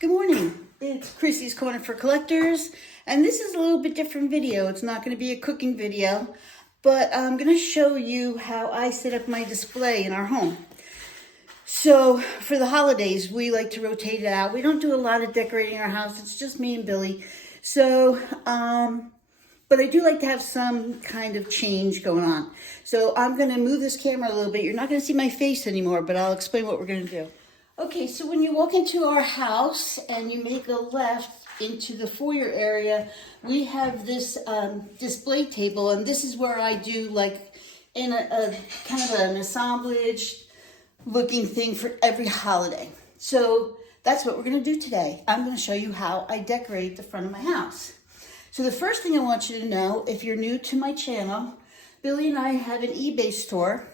Good morning. It's Chrissy's Corner for Collectors, and this is a little bit different video. It's not going to be a cooking video, but I'm going to show you how I set up my display in our home. So for the holidays, we like to rotate it out. We don't do a lot of decorating our house. It's just me and Billy. So, but I do like to have some kind of change going on. So I'm going to move this camera a little bit. You're not going to see my face anymore, but I'll explain what we're going to do. Okay, so when you walk into our house and you make a left into the foyer area, we have this display table, and this is where I do like in a kind of an assemblage looking thing for every holiday. So that's what we're going to do today. I'm going to show you how I decorate the front of my house. So the first thing I want you to know, if you're new to my channel, Billy and I have an eBay store.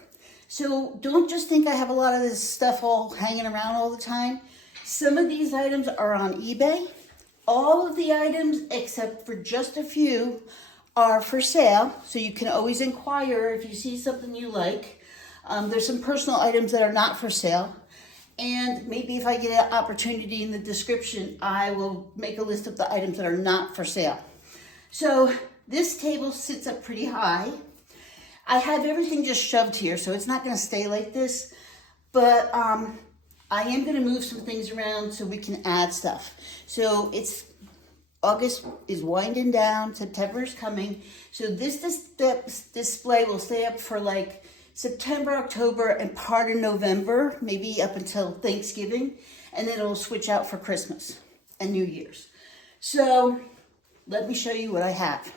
So don't just think I have a lot of this stuff all hanging around all the time. Some of these items are on eBay. All of the items, except for just a few, are for sale. So you can always inquire if you see something you like. There's some personal items that are not for sale. And maybe if I get an opportunity in the description, I will make a list of the items that are not for sale. So this table sits up pretty high. I have everything just shoved here, so it's not going to stay like this, but I am going to move some things around so we can add stuff. So August is winding down, September is coming, so this display will stay up for like September, October, and part of November, maybe up until Thanksgiving, and then it'll switch out for Christmas and New Year's. So let me show you what I have.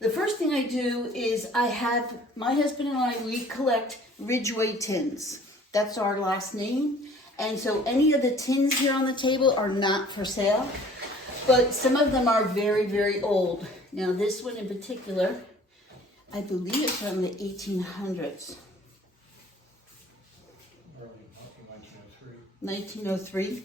The first thing I do is my husband and I, we collect Ridgway tins. That's our last name. And so any of the tins here on the table are not for sale, but some of them are very, very old. Now this one in particular, I believe it's from the 1800s. 1903.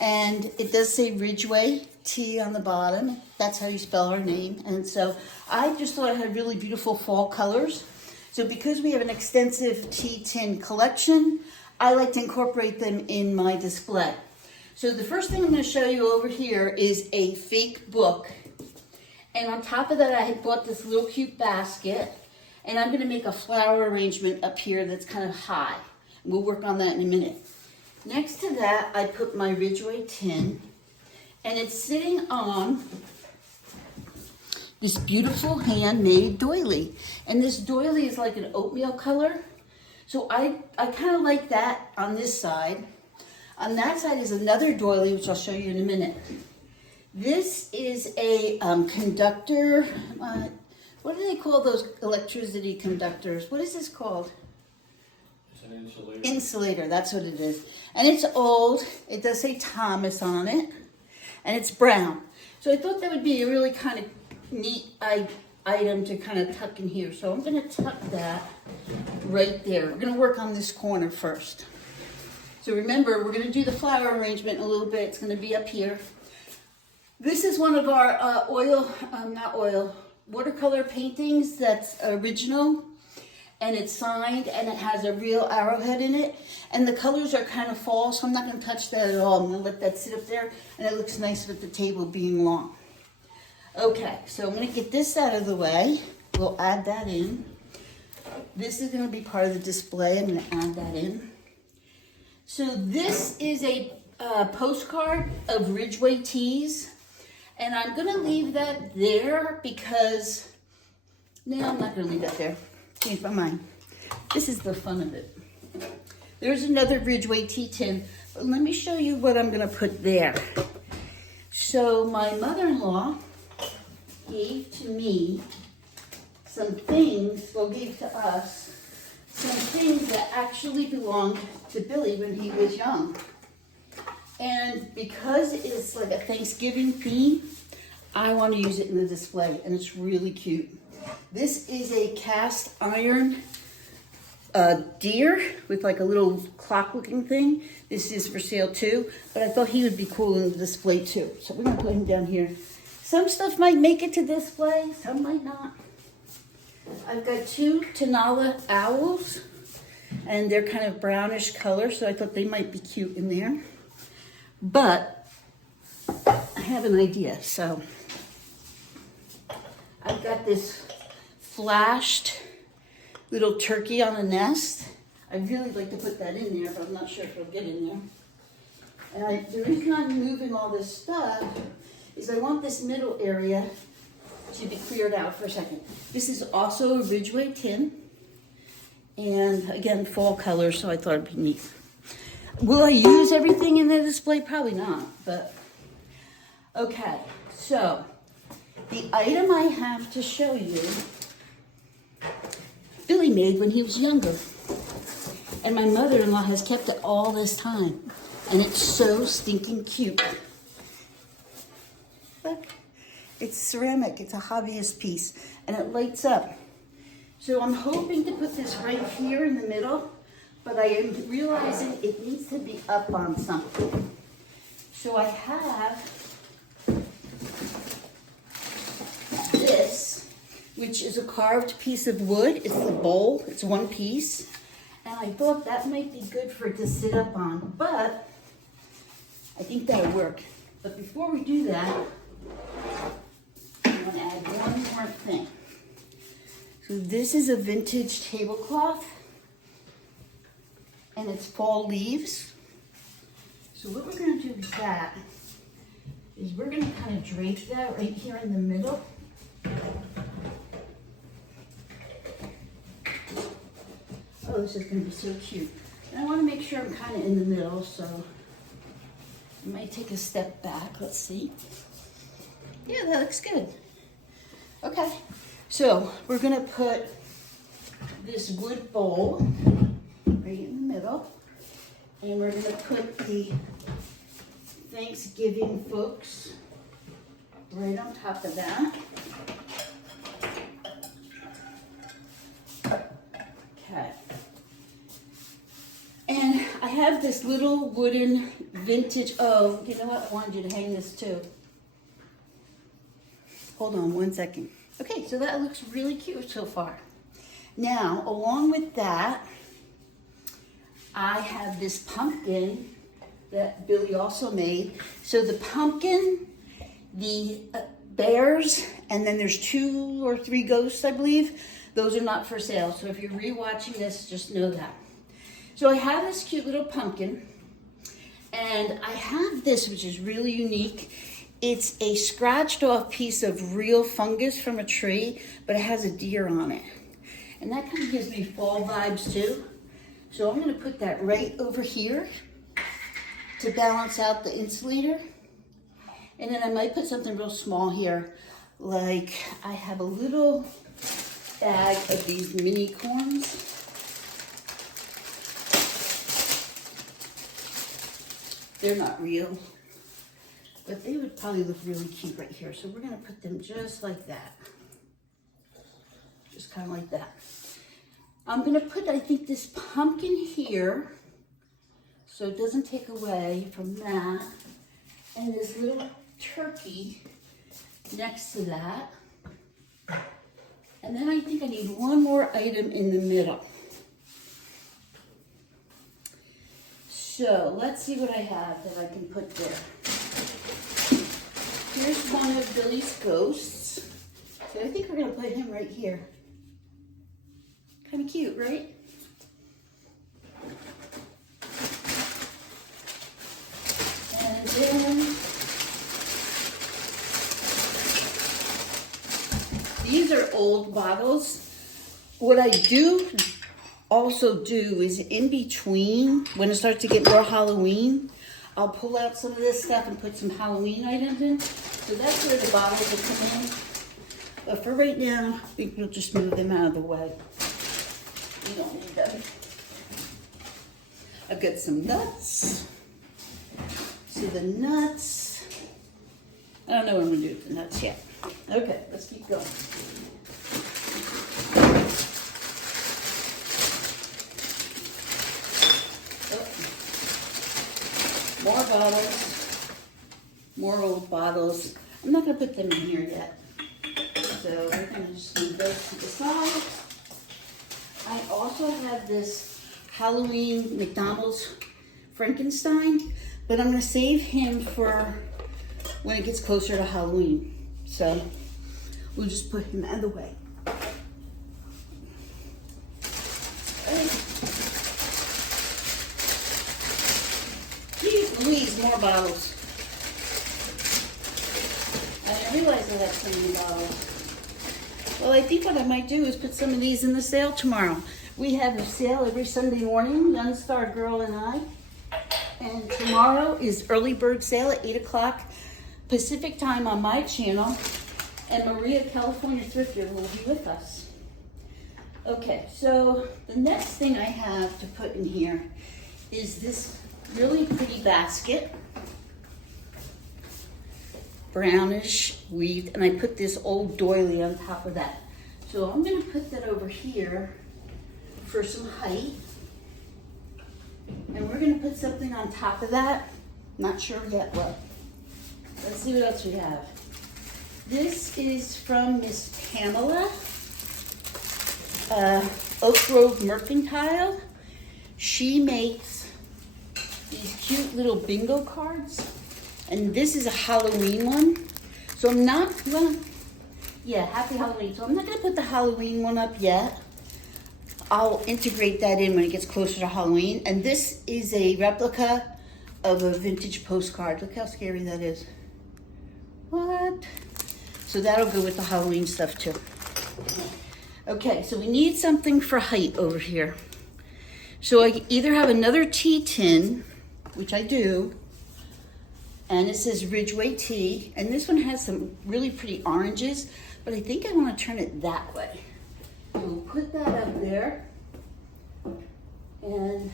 And it does say Ridgway T on the bottom. That's how you spell our name. And so I just thought it had really beautiful fall colors. So because we have an extensive tea tin collection, I like to incorporate them in my display. So the first thing I'm going to show you over here is a fake book. And on top of that, I had bought this little cute basket. And I'm going to make a flower arrangement up here that's kind of high. We'll work on that in a minute. Next to that, I put my Ridgway tin, and it's sitting on this beautiful handmade doily. And this doily is like an oatmeal color. So I kind of like that on this side. On that side is another doily, which I'll show you in a minute. This is a conductor. What do they call those electricity conductors? What is this called? An insulator. Insulator, that's what it is. And it's old. It does say Thomas on it. And it's brown. So I thought that would be a really kind of neat item to kind of tuck in here. So I'm going to tuck that right there. We're going to work on this corner first. So remember, we're going to do the flower arrangement in a little bit. It's going to be up here. This is one of our watercolor paintings that's original. And it's signed, and it has a real arrowhead in it. And the colors are kind of fall, so I'm not going to touch that at all. I'm going to let that sit up there, and it looks nice with the table being long. Okay, so I'm going to get this out of the way. We'll add that in. This is going to be part of the display. I'm going to add that in. So this is a postcard of Ridgway teas. And I'm going to leave that there because... No, I'm not going to leave that there. Change my mind. This is the fun of it. There's another Ridgway tea tin, but let me show you what I'm going to put there. So my mother-in-law gave to me some things, gave to us some things that actually belonged to Billy when he was young. And because it's like a Thanksgiving theme, I want to use it in the display, and it's really cute. This is a cast iron deer with like a little clock looking thing. This is for sale too, but I thought he would be cool in the display too. So we're gonna put him down here. Some stuff might make it to display, some might not. I've got two Tanala owls, and they're kind of brownish color, so I thought they might be cute in there. But have an idea. So I've got this flashed little turkey on a nest. I'd really like to put that in there, but I'm not sure if it'll get in there. And the reason I'm moving all this stuff is I want this middle area to be cleared out for a second. This is also a Ridgeway tin. And again, fall color, so I thought it'd be neat. Will I use everything in the display? Probably not, but okay. So the item I have to show you, Billy made when he was younger. And my mother-in-law has kept it all this time. And it's so stinking cute. Look, it's ceramic. It's a hobbyist piece. And it lights up. So I'm hoping to put this right here in the middle. But I am realizing it needs to be up on something. So I have this, which is a carved piece of wood. It's the bowl. It's one piece. And I thought that might be good for it to sit up on. But I think that'll work. But before we do that, I'm going to add one more thing. So this is a vintage tablecloth. And it's fall leaves. So what we're going to do with that is we're going to kind of drape that right here in the middle. Oh, this is going to be so cute. And I want to make sure I'm kind of in the middle, so I might take a step back. Let's see. Yeah, that looks good. Okay, so we're going to put this wood bowl right in the middle, and we're going to put the Thanksgiving folks right on top of that. Okay. And I have this little wooden vintage, oh, you know what? I wanted you to hang this too. Hold on one second. Okay, so that looks really cute so far. Now, along with that, I have this pumpkin that Billy also made. So the pumpkin, the bears, and then there's 2 or 3 ghosts, I believe. Those are not for sale. So if you're rewatching this, just know that. So I have this cute little pumpkin, and I have this, which is really unique. It's a scratched off piece of real fungus from a tree, but it has a deer on it. And that kind of gives me fall vibes too. So I'm going to put that right over here to balance out the insulator. And then I might put something real small here, like I have a little bag of these mini corns. They're not real, but they would probably look really cute right here. So we're going to put them just like that. Just kind of like that. I'm going to put, I think, this pumpkin here so it doesn't take away from that. And this little turkey next to that. And then I think I need one more item in the middle. So let's see what I have that I can put there. Here's one of Billy's ghosts. So I think we're going to put him right here. Kind of cute, right? And then these are old bottles. What I do also do is in between, when it starts to get more Halloween, I'll pull out some of this stuff and put some Halloween items in. So that's where the bottles will come in. But for right now, I think we'll just move them out of the way. We don't need them. I've got some nuts. See the nuts. I don't know what I'm going to do with the nuts yet. Okay, let's keep going. More bottles, more old bottles. I'm not going to put them in here yet. So we're going to just leave those to the side. I also have this Halloween McDonald's Frankenstein, but I'm going to save him for when it gets closer to Halloween. So we'll just put him out of the way. Geez Louise, more bottles. I didn't realize I had so many bottles. Well, I think what I might do is put some of these in the sale tomorrow. We have a sale every Sunday morning, Young Star Girl and I. And tomorrow is early bird sale at 8 o'clock Pacific time on my channel. And Maria, California Thrifter, will be with us. Okay, so the next thing I have to put in here is this really pretty basket. Brownish weaved, and I put this old doily on top of that. So I'm gonna put that over here for some height. And we're gonna put something on top of that. Not sure yet what. Let's see what else we have. This is from Miss Pamela, Oak Grove Mercantile. She makes these cute little bingo cards. And this is a Halloween one. So I'm not, well, yeah, happy Halloween. So I'm not gonna put the Halloween one up yet. I'll integrate that in when it gets closer to Halloween. And this is a replica of a vintage postcard. Look how scary that is. What? So that'll go with the Halloween stuff too. Okay, so we need something for height over here. So I either have another tea tin, which I do, and it says Ridgeway Tea, and this one has some really pretty oranges, but I think I want to turn it that way. We'll put that up there, and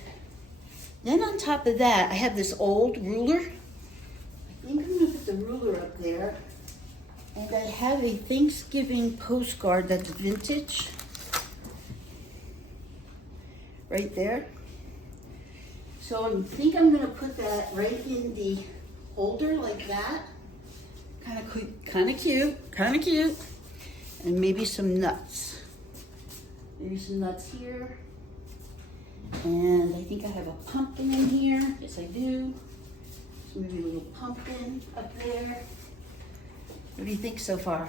then on top of that, I have this old ruler. I think I'm going to put the ruler up there, and I have a Thanksgiving postcard that's vintage, right there. So I think I'm going to put that right in the holder like that. Kind of cute. And maybe some nuts. Maybe some nuts here. And I think I have a pumpkin in here. Yes, I do. So maybe a little pumpkin up there. What do you think so far?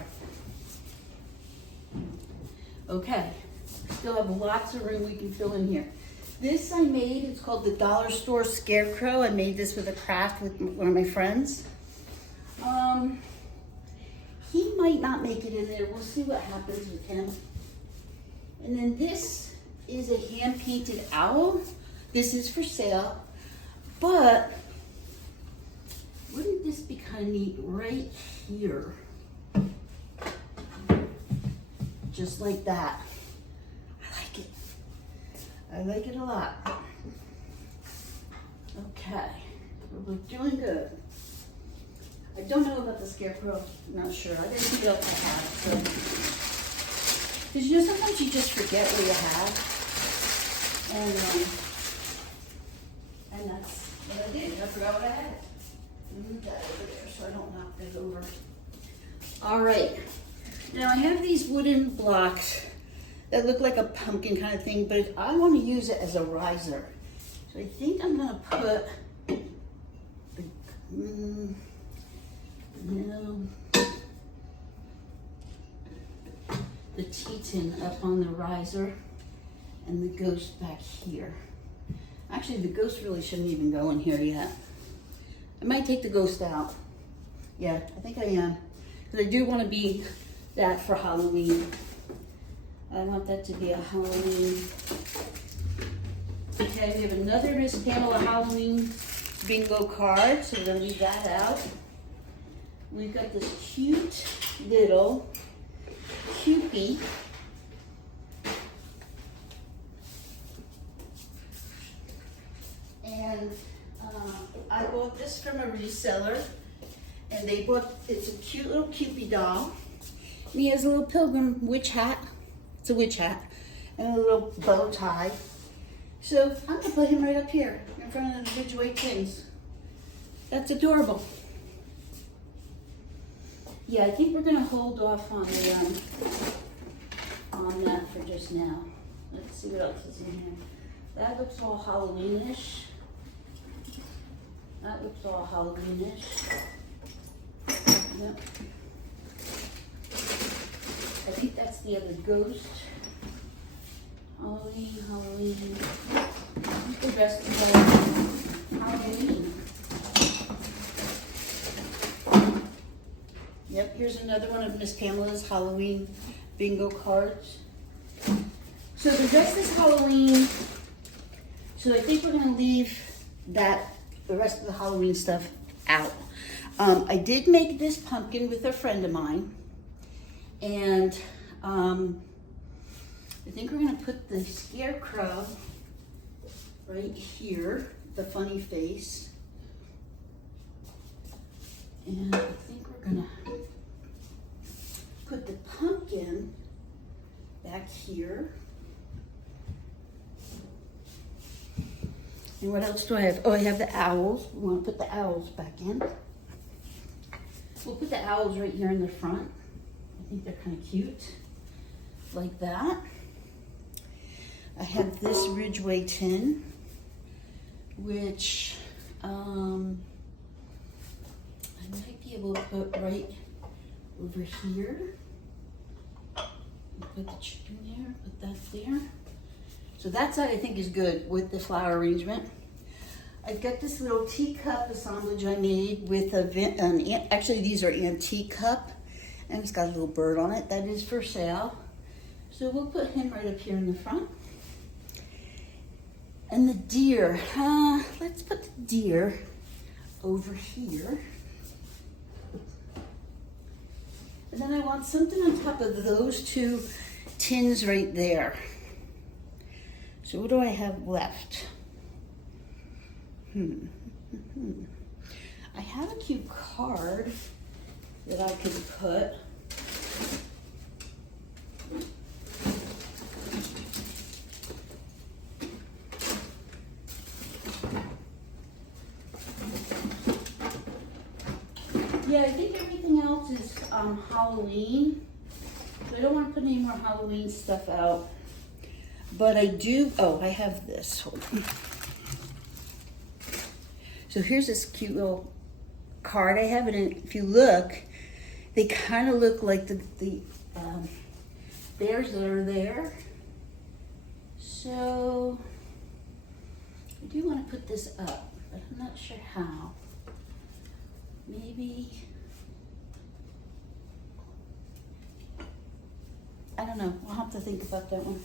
Okay. Still have lots of room we can fill in here. This I made, it's called the Dollar Store Scarecrow. I made this with a craft with one of my friends. He might not make it in there. We'll see what happens with him. And then this is a hand-painted owl. This is for sale. But wouldn't this be kind of neat right here? Just like that. I like it a lot. Okay, we're doing good. I don't know about the scarecrow. I'm not sure. I didn't see what else I had. So, because you know sometimes you just forget what you have, and that's what I did. I forgot what I had. Move that over there so I don't knock that over. All right. Now I have these wooden blocks that look like a pumpkin kind of thing, but I want to use it as a riser. So I think I'm going to put the tea tin up on the riser and the ghost back here. Actually, the ghost really shouldn't even go in here yet. I might take the ghost out. Yeah, I think I am. Because I do want to be that for Halloween. I want that to be a Halloween. Okay, we have another Miss Pamela Halloween bingo card, so we're gonna leave that out. We've got this cute little Cupie. And I bought this from a reseller, and they bought, it's a cute little Cupid doll. And he has a little pilgrim witch hat. It's a witch hat and a little bow tie. So I'm gonna put him right up here in front of the Ridgeway Kings. That's adorable. Yeah, I think we're gonna hold off on the on that for just now. Let's see what else is in here. That looks all Halloweenish. That looks all Halloweenish. Yep. I think that's the other ghost. Halloween, Halloween. The rest of the Halloween. Yep, here's another one of Miss Pamela's Halloween bingo cards. So the rest is Halloween. So I think we're gonna leave the rest of the Halloween stuff out. I did make this pumpkin with a friend of mine. And I think we're gonna put the scarecrow right here, the funny face. And I think we're gonna put the pumpkin back here. And what else do I have? Oh, I have the owls. We want to put the owls back in. We'll put the owls right here in the front. I think they're kind of cute, like that. I have this Ridgeway tin, which I might be able to put right over here. Put the chicken there, put that there. So that side I think is good with the flower arrangement. I've got this little teacup assemblage I made with actually these are antique cup, and it's got a little bird on it. That is for sale. So we'll put him right up here in the front. And the deer, let's put the deer over here. And then I want something on top of those two tins right there. So what do I have left? I have a cute card that I could put. Yeah, I think everything else is Halloween. So I don't want to put any more Halloween stuff out. But I do, oh, I have this. Hold on. So here's this cute little card I have, and if you look, they kind of look like the bears that are there. So I do want to put this up, but I'm not sure how. Maybe, I don't know, we'll have to think about that one.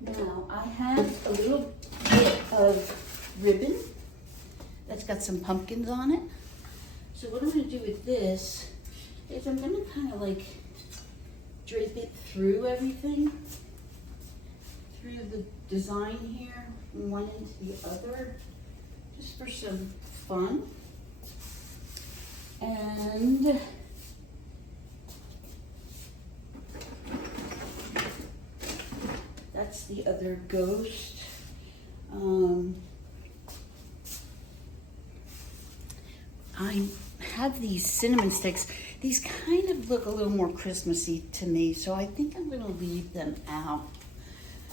Now, I have a little bit of ribbon that's got some pumpkins on it. So what I'm gonna do with this is I'm gonna kind of like drape it through everything, through the design here, from one end to the other, just for some fun. And that's the other ghost. I have these cinnamon sticks. These kind of look a little more Christmassy to me, so I think I'm gonna leave them out.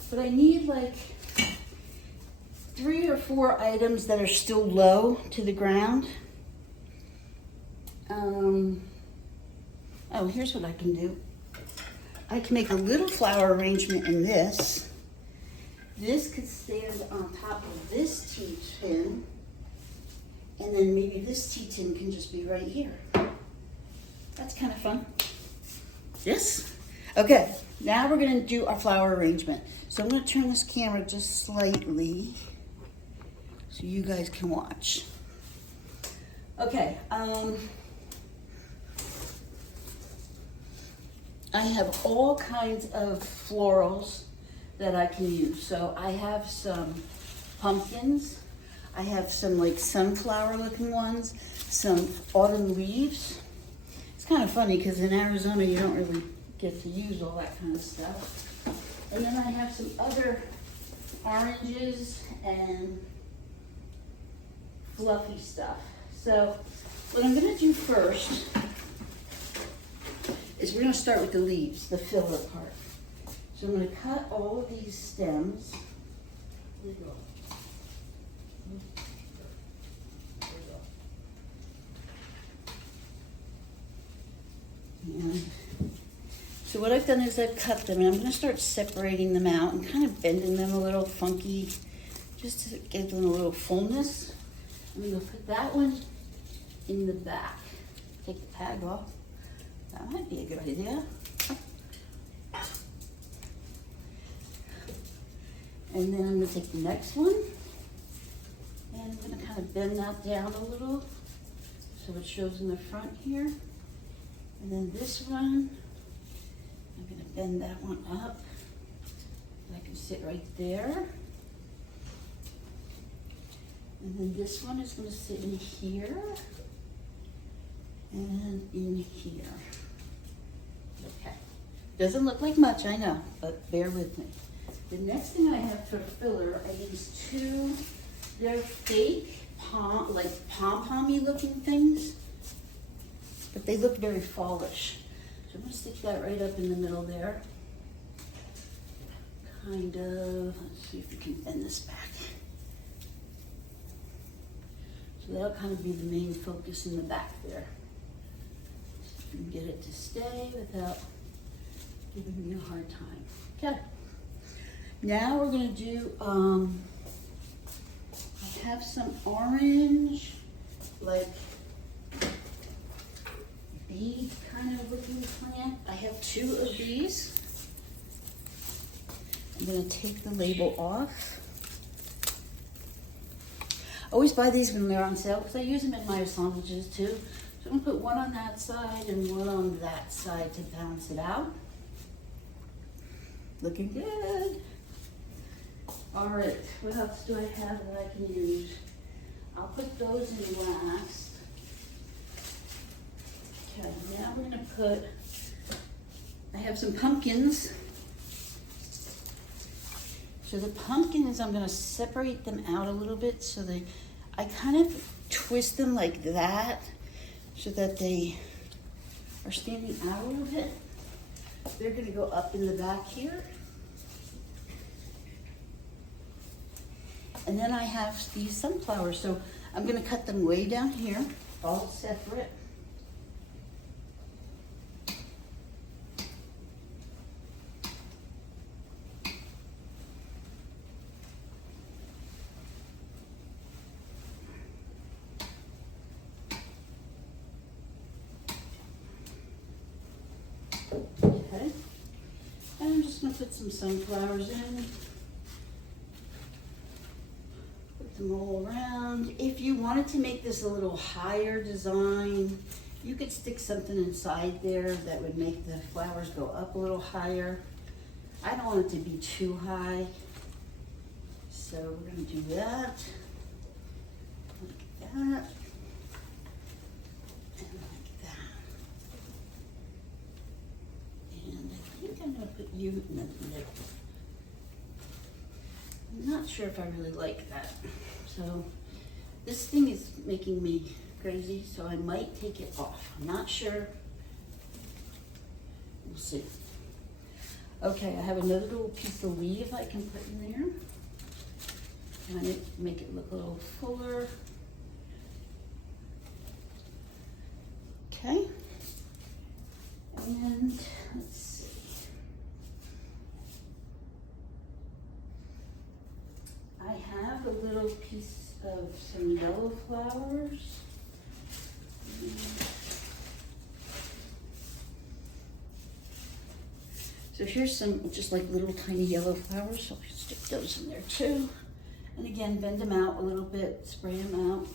But I need like 3 or 4 items that are still low to the ground. Oh, here's what I can do. I can make a little flower arrangement in this. This could stand on top of this tea tin, and then maybe this tea tin can just be right here. That's kind of fun. Yes? Okay, now we're gonna do our flower arrangement. So I'm gonna turn this camera just slightly so you guys can watch. Okay, I have all kinds of florals that I can use. So I have some pumpkins. I have some like sunflower looking ones, some autumn leaves. It's kind of funny because in Arizona you don't really get to use all that kind of stuff. And then I have some other oranges and fluffy stuff. So what I'm gonna do first is we're gonna start with the leaves, the filler part. So I'm gonna cut all of these stems. There you go. There you go. And so what I've done is I've cut them, and I'm going to start separating them out and kind of bending them a little funky, just to give them a little fullness. I'm going to put that one in the back. Take the tag off. That might be a good idea. And then I'm going to take the next one, and I'm going to kind of bend that down a little so it shows in the front here. And then this one, I'm going to bend that one up so I can sit right there. And then this one is going to sit in here and in here. Okay. Doesn't look like much, I know, but bear with me. The next thing I have for filler are these two, they're fake pom-pommy looking things, but they look very fallish. So I'm gonna stick that right up in the middle there. Kind of, let's see if we can bend this back. So that'll kind of be the main focus in the back there. See if we can get it to stay without giving me a hard time. Okay. Now we're gonna do, I have some orange, like bead kind of looking plant. I have 2 of these. I'm gonna take the label off. I always buy these when they're on sale because I use them in my assemblages too. So I'm gonna put one on that side and one on that side to balance it out. Looking good. All right, what else do I have that I can use? I'll put those in last. Okay, now we're gonna put, I have some pumpkins. So the pumpkins, I'm gonna separate them out a little bit so I kind of twist them like that so that they are standing out a little bit. They're gonna go up in the back here. And then I have these sunflowers, so I'm gonna cut them way down here, all separate. Okay, and I'm just gonna put some sunflowers in. Them all around. If you wanted to make this a little higher design, you could stick something inside there that would make the flowers go up a little higher. I don't want it to be too high, so we're going to do that, like that, and like that. And I think I'm going to put you in the middle. I'm not sure if I really like that. So this thing is making me crazy, so I might take it off. I'm not sure. We'll see. Okay, I have another little piece of leaf I can put in there. Kind of make it look a little fuller. Okay. And let's see. I have a little piece of some yellow flowers. So here's some just like little tiny yellow flowers, so I'll stick those in there too. And again, bend them out a little bit, spray them out.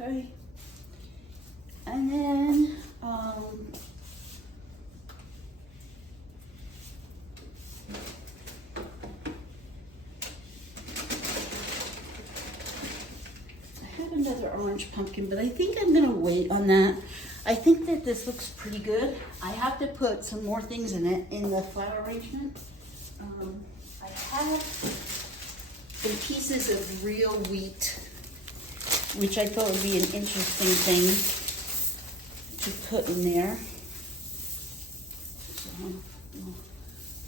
Okay, and then I have another orange pumpkin, but I think I'm gonna wait on that. I think that this looks pretty good. I have to put some more things in it in the flower arrangement. I have some pieces of real wheat, which I thought would be an interesting thing to put in there. We'll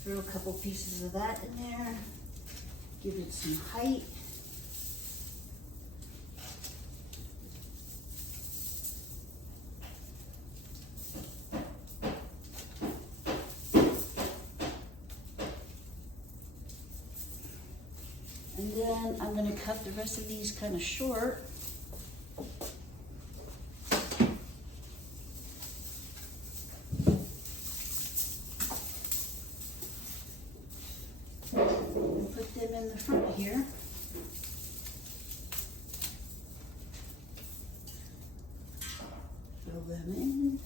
throw a couple pieces of that in there, give it some height. And then I'm going to cut the rest of these kind of short. And put them in the front here. Fill them in.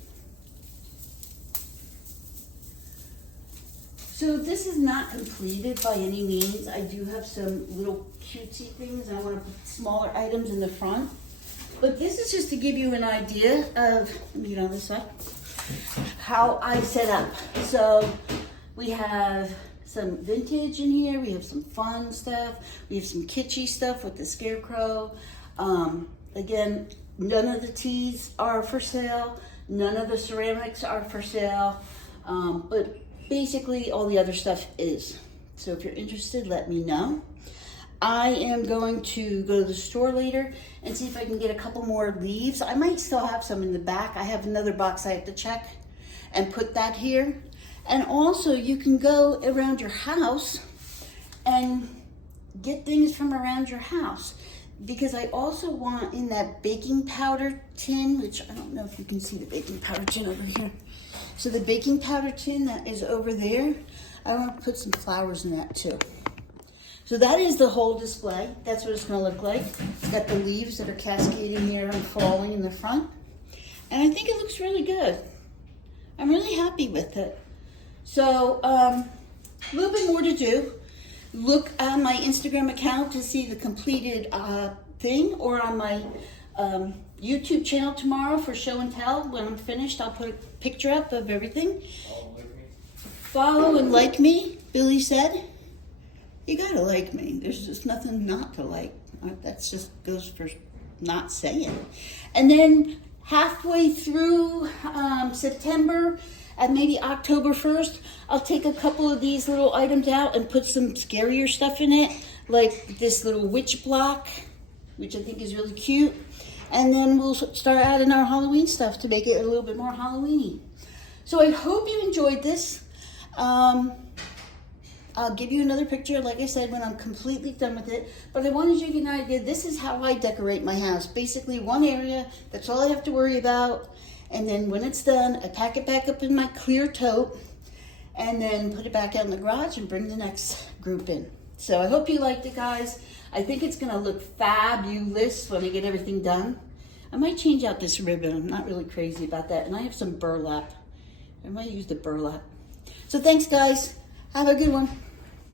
So this is not completed by any means. I do have some little cutesy things. I want to put smaller items in the front. But this is just to give you an idea of, let me get on this side, how I set up. So we have some vintage in here. We have some fun stuff. We have some kitschy stuff with the scarecrow. Again, none of the teas are for sale. None of the ceramics are for sale. But basically all the other stuff is. So if you're interested, let me know. I am going to go to the store later and see if I can get a couple more leaves. I might still have some in the back. I have another box I have to check and put that here. And also you can go around your house and get things from around your house. Because I also want in that baking powder tin, which I don't know if you can see the baking powder tin over here. So the baking powder tin that is over there, I want to put some flowers in that too. So that is the whole display. That's what it's going to look like. It's got the leaves that are cascading here and falling in the front. And I think it looks really good. I'm really happy with it. So a little bit more to do. Look on my Instagram account to see the completed thing, or on my YouTube channel tomorrow for show and tell. When I'm finished, I'll put a picture up of everything. Follow and like me, Billy said. You gotta like me. There's just nothing not to like. That's just goes for not saying. And then halfway through September, and maybe October 1st, I'll take a couple of these little items out and put some scarier stuff in it, like this little witch block, which I think is really cute. And then we'll start adding our Halloween stuff to make it a little bit more Halloween-y. So I hope you enjoyed this. I'll give you another picture, like I said, when I'm completely done with it. But I wanted you to get an idea. This is how I decorate my house. Basically, one area, that's all I have to worry about. And then when it's done, I pack it back up in my clear tote and then put it back out in the garage and bring the next group in. So I hope you liked it, guys. I think it's going to look fabulous when I get everything done. I might change out this ribbon. I'm not really crazy about that. And I have some burlap. I might use the burlap. So thanks, guys. Have a good one.